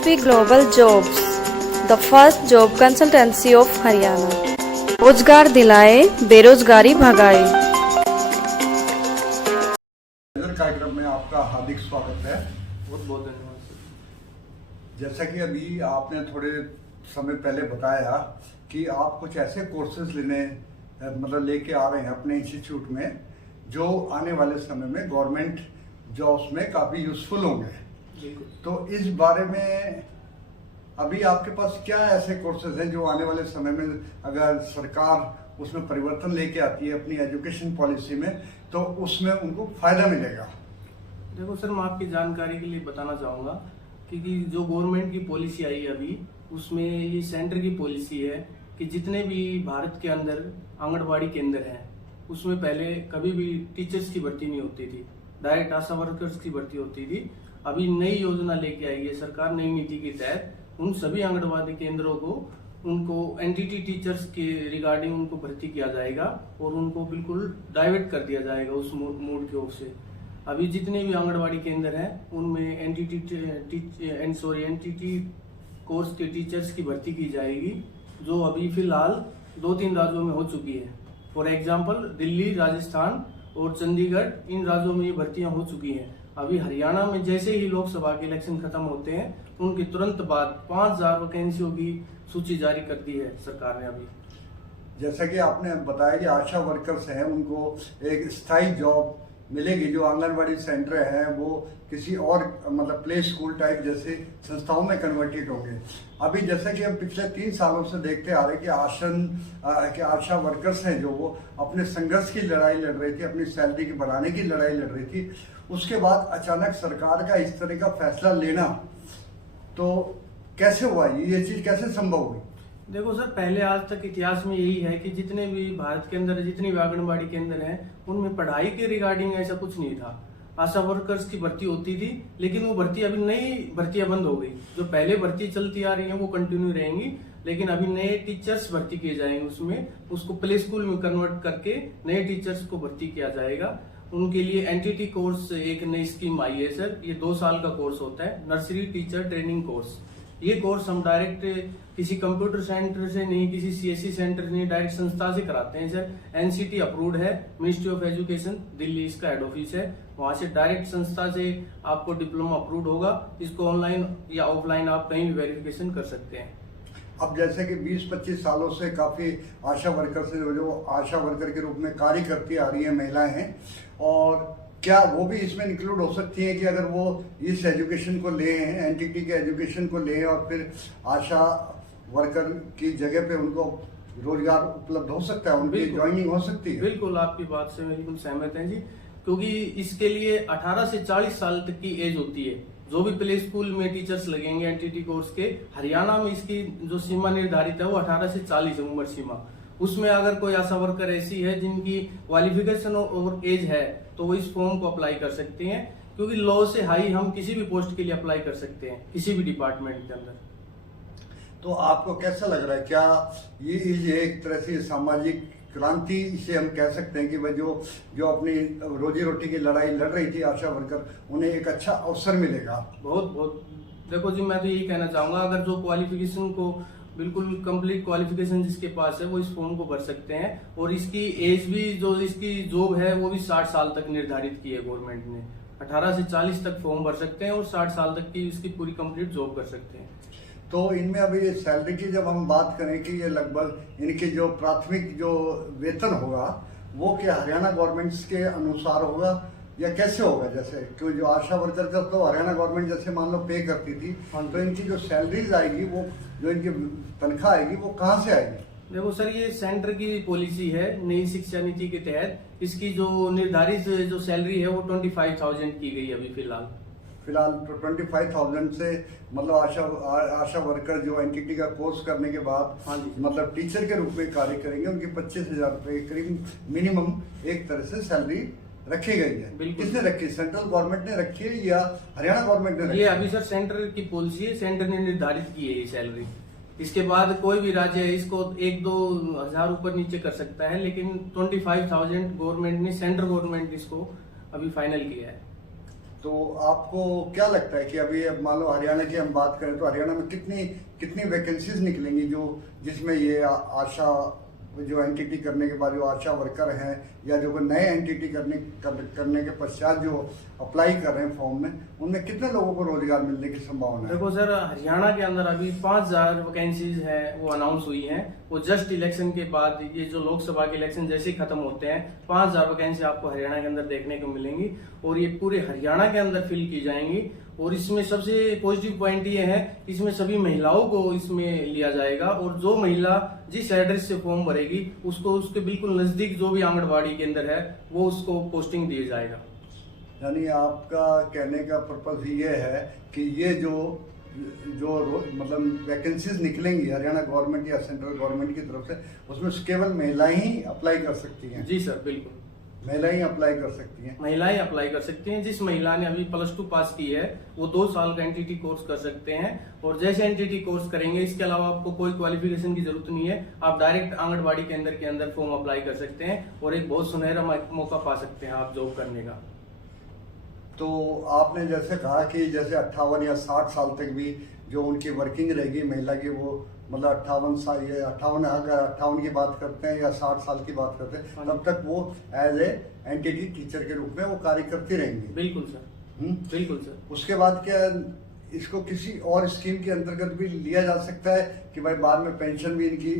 SSP Global Jobs, the first job consultancy of Haryana. रोजगार दिलाए, बेरोजगारी भगाए। कार्यक्रम में आपका हार्दिक स्वागत है। बहुत बहुत धन्यवाद सर। जैसा कि अभी आपने थोड़े समय पहले बताया कि आप कुछ ऐसे कोर्सेज लेके आ रहे हैं अपने इंस्टीट्यूट में जो आने वाले समय में गवर्नमेंट जॉब्स में काफ़ी यूजफुल होंगे। तो इस बारे में अभी आपके पास क्या ऐसे कोर्सेज हैं जो आने वाले समय में अगर सरकार उसमें परिवर्तन लेके आती है अपनी एजुकेशन पॉलिसी में तो उसमें उनको फायदा मिलेगा? देखो सर, मैं आपकी जानकारी के लिए बताना चाहूँगा कि जो गवर्नमेंट की पॉलिसी आई अभी उसमें ये सेंटर की पॉलिसी है कि जितने भी भारत के अंदर आंगनबाड़ी केंद्र हैं उसमें पहले कभी भी टीचर्स की भर्ती नहीं होती थी, डायरेक्ट आशा वर्कर्स की भर्ती होती थी। अभी नई योजना लेके आई है सरकार, नई नीति के तहत उन सभी आंगनबाड़ी केंद्रों को उनको एनटीटी टीचर्स के रिगार्डिंग उनको भर्ती किया जाएगा और उनको बिल्कुल डाइवर्ट कर दिया जाएगा उस मोड की ओर से। अभी जितने भी आंगनबाड़ी केंद्र हैं उनमें एनटीटी कोर्स के टीचर्स की भर्ती की जाएगी, जो अभी फिलहाल 2-3 राज्यों में हो चुकी है। फॉर एग्जाम्पल दिल्ली, राजस्थान और चंडीगढ़, इन राज्यों में ये भर्तियां हो चुकी हैं। अभी हरियाणा में जैसे ही लोकसभा के इलेक्शन खत्म होते हैं उनके तुरंत बाद 5000 वैकेंसियों की सूची जारी कर दी है सरकार ने। अभी जैसा कि आपने बताया कि आशा वर्कर्स हैं उनको एक स्थायी जॉब मिलेगी, जो आंगनबाड़ी सेंटर हैं वो किसी और मतलब प्ले स्कूल टाइप जैसे संस्थाओं में कन्वर्टेड होंगे। अभी जैसा कि हम पिछले 3 सालों से देखते आ रहे हैं कि आशा वर्कर्स हैं जो वो अपने संघर्ष की लड़ाई लड़ रही थी, अपनी सैलरी की बढ़ाने की लड़ाई लड़ रही थी। उसके बाद अचानक सरकार का इस तरह का फैसला लेना तो कैसे हुआ, ये चीज कैसे संभव हुई? देखो सर, पहले आज तक इतिहास में यही है कि जितने भी भारत के अंदर जितनी भी आंगनबाड़ी केंद्र हैं उनमें पढ़ाई के रिगार्डिंग ऐसा कुछ नहीं था। आशा वर्कर्स की भर्ती होती थी, लेकिन वो भर्ती अभी नई भर्तियां बंद हो गई। जो पहले भर्ती चलती आ रही है वो कंटिन्यू रहेंगी, लेकिन अभी नए टीचर्स भर्ती किए जाएंगे। उसमें उसको प्ले स्कूल में कन्वर्ट करके नए टीचर्स को भर्ती किया जाएगा। उनके लिए एनटीटी कोर्स एक नई स्कीम आई है सर। ये 2 साल का कोर्स होता है, नर्सरी टीचर ट्रेनिंग कोर्स। ये कोर्स हम डायरेक्ट किसी कंप्यूटर सेंटर से नहीं, किसी सीएससी सेंटर से नहीं, डायरेक्ट संस्था से कराते हैं सर। एनसीटी अप्रूव्ड है, मिनिस्ट्री ऑफ एजुकेशन दिल्ली इसका हेड ऑफिस है। वहां से डायरेक्ट संस्था से आपको डिप्लोमा अप्रूव्ड होगा। इसको ऑनलाइन या ऑफलाइन आप कहीं भी वेरिफिकेशन कर सकते हैं। अब जैसे कि 20-25 सालों से काफ़ी आशा वर्कर से जो आशा वर्कर के रूप में कार्य करती आ रही है महिलाएं हैं, और क्या वो भी इसमें इंक्लूड हो सकती हैं कि अगर वो इस एजुकेशन को ले एनटीटी के एजुकेशन को ले और फिर आशा वर्कर की जगह पे उनको रोजगार उपलब्ध हो सकता है, उनकी ज्वाइनिंग हो सकती है? बिल्कुल, आपकी बात से बिल्कुल सहमत हैं जी, क्योंकि इसके लिए 18 से 40 साल तक की एज होती है। जो भी प्ले स्कूल में टीचर्स लगेंगे एनटीटी कोर्स के, हरियाणा में इसकी जो सीमा निर्धारित है वो 18 से 40 है उम्र सीमा। उसमें अगर कोई आशा वर्कर ऐसी है जिनकी क्वालिफिकेशन और एज है तो वो इस फॉर्म को अप्लाई कर सकते हैं, क्योंकि लॉ से हाई हम किसी भी पोस्ट के लिए अप्लाई कर सकते हैं किसी भी डिपार्टमेंट के अंदर। तो आपको कैसा लग रहा है, क्या ये एक तरह से सामाजिक क्रांति इसे हम कह सकते हैं कि भाई जो अपनी रोजी रोटी की लड़ाई लड़ रही थी आशा वर्कर, उन्हें एक अच्छा अवसर मिलेगा? बहुत देखो जी, मैं तो यही कहना चाहूंगा, अगर जो क्वालिफिकेशन को बिल्कुल कंप्लीट क्वालिफिकेशन जिसके पास है वो इस फॉर्म को भर सकते हैं। और इसकी एज भी, जो इसकी जॉब है वो भी 60 साल तक निर्धारित की है गवर्नमेंट ने। 18 से 40 तक फॉर्म भर सकते हैं और 60 साल तक की इसकी पूरी कंप्लीट जॉब कर सकते हैं। तो इनमें अभी सैलरी की जब हम बात करें कि ये लगभग इनके जो प्राथमिक जो वेतन होगा वो क्या हरियाणा गवर्नमेंट के अनुसार होगा या कैसे होगा? जैसे क्योंकि जो आशा वर्कर का तो हरियाणा गवर्नमेंट जैसे मान लो पे करती थी, तो इनकी जो सैलरीज आएगी, वो जो इनकी तनख्वाह आएगी वो कहाँ से आएगी? देखो सर, ये सेंटर की पॉलिसी है नई शिक्षा नीति के तहत। इसकी जो निर्धारित जो सैलरी है वो 25,000 की गई अभी फिलहाल तो 25,000 से मतलब आशा वर्कर जो एनटीटी का कोर्स करने के बाद मतलब टीचर के रूप में कार्य करेंगे, उनकी 25,000 रुपए करीब मिनिमम एक तरह से सैलरी रखी गई है। किसने रखी? सेंट्रल गवर्नमेंट ने रखी है या हरियाणा गवर्नमेंट ने रखी? ये अभी सर सेंटर की पॉलिसी है, सेंटर ने निर्धारित की है ये सैलरी। इसके बाद कोई भी राज्य है इसको 1-2 हजार ऊपर नीचे कर सकता है, लेकिन 25,000 गवर्नमेंट ने, सेंट्रल गवर्नमेंट ने इसको अभी फाइनल किया है। तो आपको क्या लगता है कि अभी अब मान लो हरियाणा की हम बात करें तो हरियाणा में कितनी कितनी वैकेंसीज निकलेंगी जो जिसमें ये आशा जो एनटीटी करने के बाद जो आशा वर्कर हैं या जो नए एनटीटी करने के पश्चात जो अप्लाई कर रहे हैं फॉर्म में, उनमें कितने लोगों को रोजगार मिलने की संभावना है? देखो सर, हरियाणा के अंदर अभी 5000 वैकेंसीज है वो अनाउंस हुई हैं। वो जस्ट इलेक्शन के बाद, ये जो लोकसभा के इलेक्शन जैसे ही खत्म होते हैं, 5000 वैकेंसी आपको हरियाणा के अंदर देखने को मिलेंगी और ये पूरे हरियाणा के अंदर फिल की जाएंगी। और इसमें सबसे पॉजिटिव पॉइंट ये है, इसमें सभी महिलाओं को इसमें लिया जाएगा और जो महिला जिस एड्रेस से फॉर्म भरेगी उसको उसके बिल्कुल नजदीक जो भी आंगनबाड़ी केंद्र है वो उसको पोस्टिंग दिया जाएगा। यानी आपका कहने का पर्पज ये है कि ये जो मतलब वैकेंसीज निकलेंगी हरियाणा गवर्नमेंट या सेंट्रल गवर्नमेंट की तरफ से, उसमें केवल महिलाएं ही अप्लाई कर सकती हैं? जी सर, बिल्कुल महिलाएं ही अप्लाई कर सकती हैं। महिलाएं अप्लाई कर सकती हैं। जिस महिला ने अभी +2 पास की है वो 2 साल का एनटीटी कोर्स कर सकते हैं और जैसे एनटीटी कोर्स करेंगे, इसके अलावा आपको कोई क्वालिफिकेशन की जरूरत नहीं है। आप डायरेक्ट आंगनबाड़ी केंद्र के अंदर फॉर्म अप्लाई कर सकते हैं और एक बहुत सुनहरा मौका पा सकते हैं आप जॉब करने का। तो आपने जैसे कहा कि जैसे 58 या 60 साल तक भी जो उनकी वर्किंग रहेगी महिला की, वो मतलब 58 साल, ये 58 अगर 58 की बात करते हैं या 60 साल की बात करते हैं, तब तक वो एज ए एनटीटी टीचर के रूप में वो कार्य करती रहेंगी? बिल्कुल सर, बिल्कुल सर। उसके बाद क्या इसको किसी और स्कीम के अंतर्गत भी लिया जा सकता है कि भाई बाद में पेंशन भी इनकी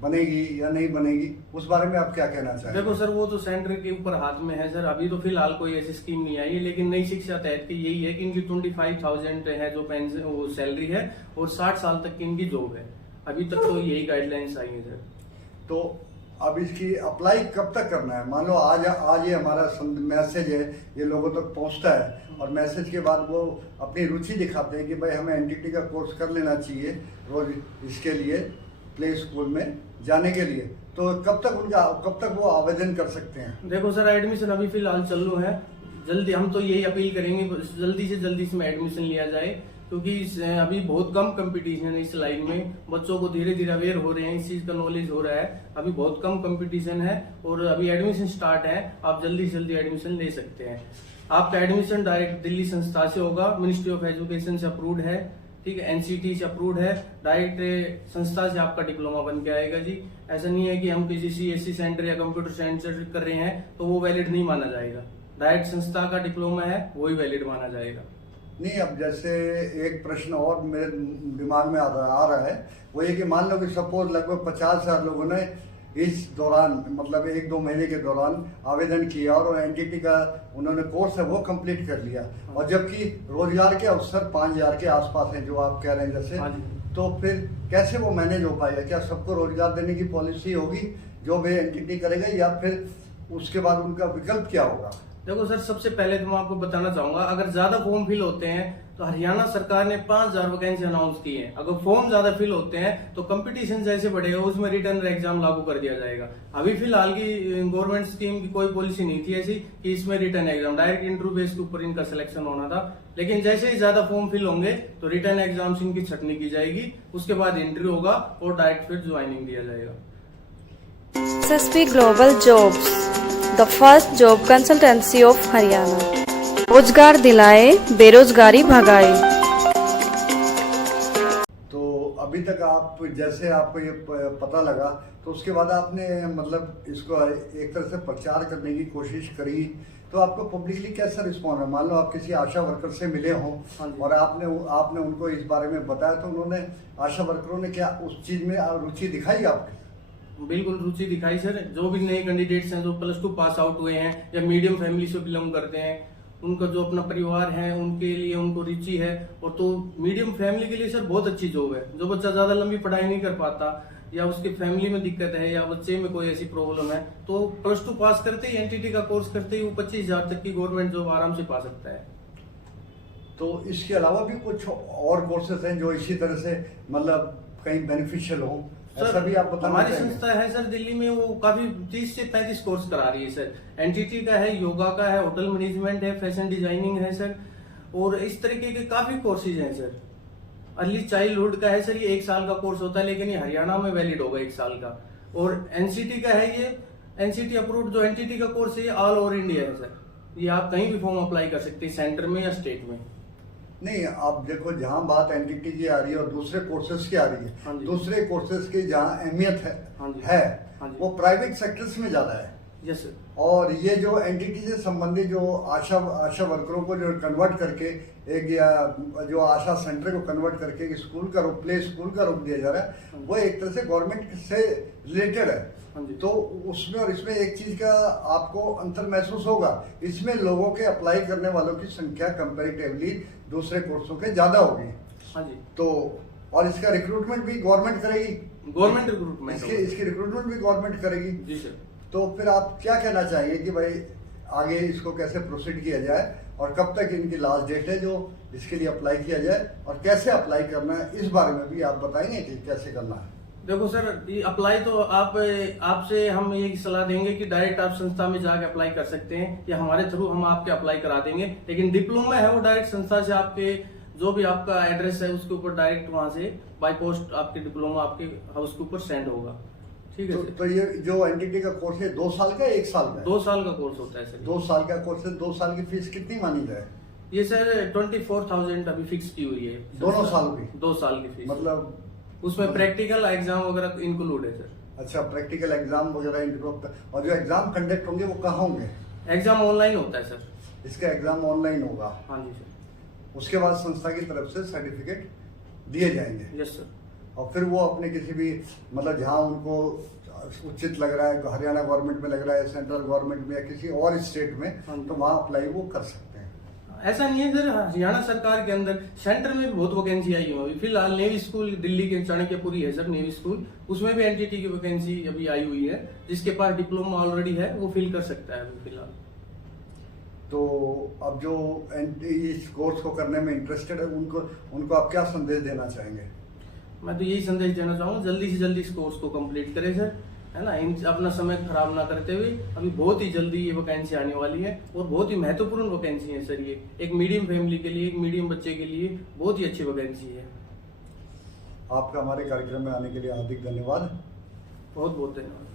बनेगी या नहीं बनेगी? उस बारे में आप क्या कहना चाहेंगे? देखो सर, वो तो सेंटर के ऊपर हाथ में है सर। अभी तो फिलहाल कोई ऐसी स्कीम नहीं आई है, लेकिन नई शिक्षा तहत की यही है कि इनकी 25,000 है जो पेंशन वो सैलरी है और 60 साल तक की इनकी जॉब है। अभी तक तो यही गाइडलाइंस आई है सर। तो अब इसकी अप्लाई कब तक करना है? मान लो आज ये हमारा मैसेज है, ये लोगों तक पहुंचता है और मैसेज के बाद वो अपनी रुचि दिखाते हैं कि भाई हमें एनटीटी का कोर्स कर लेना चाहिए रोज इसके लिए प्ले स्कूल में जाने के लिए, तो कब तक वो आवेदन कर सकते हैं? देखो सर, एडमिशन अभी फिलहाल चालू है। जल्दी हम तो यही अपील करेंगे, जल्दी से जल्दी इसमें एडमिशन लिया जाए, क्योंकि अभी बहुत कम कंपटीशन है इस लाइन में। बच्चों को धीरे धीरे अवेयर हो रहे हैं, इस चीज का नॉलेज हो रहा है। अभी बहुत कम कंपटीशन है और अभी एडमिशन स्टार्ट है। आप जल्दी से जल्दी एडमिशन ले सकते हैं। आपका एडमिशन डायरेक्ट दिल्ली संस्था से होगा, मिनिस्ट्री ऑफ एजुकेशन से अप्रूव्ड है, ठीक है, एनसीटी से अप्रूव्ड है। डायरेक्ट संस्था से आपका डिप्लोमा बन के आएगा जी। ऐसा नहीं है कि हम किसी सीएससी सेंटर या कंप्यूटर सेंटर कर रहे हैं तो वो वैलिड नहीं माना जाएगा। डायरेक्ट संस्था का डिप्लोमा है वही वैलिड माना जाएगा। नहीं, अब जैसे एक प्रश्न और मेरे दिमाग में आ रहा है, वो ये कि मान लो कि सपोज लगभग 50,000 लोगों ने इस दौरान मतलब 1-2 महीने के दौरान आवेदन किया और एनटीटी का उन्होंने कोर्स है वो कंप्लीट कर लिया, और जबकि रोजगार के अवसर 5,000 के आसपास हैं जो आप कह रहे हैं जैसे, तो फिर कैसे वो मैनेज हो पाएगा? क्या सबको रोजगार देने की पॉलिसी होगी जो भी एनटीटी करेगा, या फिर उसके बाद उनका विकल्प क्या होगा? देखो सर, सबसे पहले तो मैं आपको बताना चाहूंगा, अगर ज्यादा फॉर्म फिल होते हैं तो हरियाणा सरकार ने 5,000 वैकेंसी अनाउंस की है। अगर फॉर्म ज्यादा फिल होते हैं तो कंपटीशन जैसे बढ़ेगा उसमें रिटर्न एग्जाम लागू कर दिया जाएगा। अभी फिलहाल की गवर्नमेंट स्कीम की कोई पॉलिसी नहीं थी ऐसी कि इसमें return exam, direct interview base के ऊपर इनका सिलेक्शन होना था। लेकिन जैसे ही ज्यादा फॉर्म फिल होंगे तो रिटर्न एग्जाम इनकी छटनी की जाएगी, उसके बाद इंटरव्यू होगा और डायरेक्ट फिर ज्वाइनिंग दिया जाएगा। SSP Global Jobs, the first job consultancy of Haryana. रोजगार दिलाए, बेरोजगारी भगाए। तो अभी तक आप जैसे आपको ये पता लगा तो उसके बाद आपने मतलब इसको एक तरह से प्रचार करने की कोशिश करी, तो आपको पब्लिकली कैसा रिस्पॉन्स है? मान लो आप किसी आशा वर्कर से मिले हों और आपने उनको इस बारे में बताया, तो उन्होंने आशा वर्करों ने क्या उस चीज में रुचि दिखाई आपकी? बिल्कुल रुचि दिखाई सर। जो भी नए कैंडिडेट्स हैं जो +2 पास आउट हुए हैं या मीडियम फैमिली से बिलोंग करते हैं, उनका जो अपना परिवार है उनके लिए उनको रुचि है। और तो मीडियम फैमिली के लिए सर बहुत अच्छी जॉब है। जो बच्चा ज्यादा लंबी पढ़ाई नहीं कर पाता या उसके फैमिली में दिक्कत है या बच्चे में कोई ऐसी प्रॉब्लम है, तो +2 पास करते ही एनटीटी का कोर्स करते ही वो 25,000 तक की गवर्नमेंट जॉब आराम से पा सकता है। तो इसके अलावा भी कुछ और कोर्सेज हैं जो इसी तरह से मतलब कहीं बेनिफिशियल हो, ऐसा भी आप बताना हमारी चाहेंगे? संस्था है सर दिल्ली में, वो काफी 30 से 35 कोर्स करा रही है सर। एनटीटी का है, योगा का है, होटल मैनेजमेंट है, फैशन डिजाइनिंग है सर, और इस तरीके के काफी कोर्सेज हैं सर। अर्ली चाइल्डहुड का है सर, ये 1 साल का कोर्स होता है, लेकिन ये हरियाणा में वैलिड होगा 1 साल का। और एनसीटी का है, ये एनसीटी अप्रूव्ड जो एनटीटी का कोर्स है ये ऑल ओवर इंडिया है सर। ये आप कहीं भी फॉर्म अप्लाई कर सकते हैं, सेंटर में या स्टेट में। नहीं, आप देखो जहाँ बात एनटीटी की आ रही है और दूसरे कोर्सेज की आ रही हाँ है, जी। दूसरे कोर्सेज की जहाँ अहमियत हाँ जी। है हाँ जी। वो प्राइवेट सेक्टर्स में ज्यादा है। Yes sir. और ये जो एनटीटी से संबंधित जो आशा वर्करों को जो कन्वर्ट करके एक या जो आशा सेंटर को कन्वर्ट करके एक स्कूल का रूप, प्ले स्कूल का रूप दिया जा रहा है, वो एक तरह से गवर्नमेंट से रिलेटेड है। हाँ जी। तो उसमें और इसमें एक चीज का आपको अंतर महसूस होगा, इसमें लोगों के अप्लाई करने वालों की संख्या कंपैरेटिवली दूसरे कोर्सों के ज्यादा होगी। हाँ जी। तो और इसका रिक्रूटमेंट भी गवर्नमेंट करेगी, गवर्नमेंट रिक्रूटमेंट इसकी रिक्रूटमेंट भी गवर्नमेंट करेगी। जी सर। तो फिर आप क्या कहना चाहेंगे कि भाई आगे इसको कैसे प्रोसीड किया जाए और कब तक इनकी लास्ट डेट है जो इसके लिए अप्लाई किया जाए और कैसे अप्लाई करना है, इस बारे में भी आप बताएंगे कि कैसे करना है? देखो सर, ये अप्लाई तो आपसे हम यही सलाह देंगे कि डायरेक्ट आप संस्था में जाके अप्लाई कर सकते हैं या हमारे थ्रू हम आपके अप्लाई करा देंगे। लेकिन डिप्लोमा है वो डायरेक्ट संस्था से आपके जो भी आपका एड्रेस है उसके ऊपर डायरेक्ट वहां से बाय पोस्ट आपके डिप्लोमा आपके हाउस के ऊपर सेंड होगा। ठीक है। तो ये जो एनटीटी का कोर्स है 2 साल का 1 साल का? 2 साल का कोर्स होता है सर। 2 साल का कोर्स है। 2 साल की फीस कितनी मानी जाए? ये सर 24,000 अभी फिक्स की हुई है। दोनों साल की? 2 साल की फीस, मतलब उसमें प्रैक्टिकल एग्जाम वगैरह इंक्लूड है सर। अच्छा, प्रैक्टिकल एग्जाम वगैरह और जो एग्जाम कंडक्ट होंगे वो कहाँ होंगे? एग्जाम ऑनलाइन होता है सर। इसका एग्जाम ऑनलाइन होगा? हाँ जी सर। उसके बाद संस्था की तरफ से सर्टिफिकेट दिए जाएंगे? Yes sir. और फिर वो अपने किसी भी मतलब जहाँ उनको उचित लग रहा है, हरियाणा गवर्नमेंट में लग रहा है, सेंट्रल गवर्नमेंट में या किसी और स्टेट में, तो वहाँ अप्लाई वो कर सकते हैं। ऐसा नहीं है सर, हरियाणा सरकार के अंदर सेंटर में भी बहुत वैकेंसी आई हुई है। फिलहाल नेवी स्कूल दिल्ली के चाणक्यपुरी है सर, नेवी स्कूल, उसमें भी एनटीटी की वैकेंसी अभी आई हुई है। जिसके पास डिप्लोमा ऑलरेडी है वो फिल कर सकता है अभी फिलहाल। तो अब जो इस कोर्स को करने में इंटरेस्टेड है उनको आप क्या संदेश देना चाहेंगे? मैं तो यही संदेश देना चाहूँगा, जल्दी से जल्दी इस कोर्स को कंप्लीट करें सर, है ना। अपना समय खराब ना करते हुए, अभी बहुत ही जल्दी ये वैकेंसी आने वाली है और बहुत ही महत्वपूर्ण वैकेंसी है सर। ये एक मीडियम फैमिली के लिए, एक मीडियम बच्चे के लिए बहुत ही अच्छी वैकेंसी है। आपका हमारे कार्यक्रम में आने के लिए हार्दिक धन्यवाद। बहुत बहुत धन्यवाद।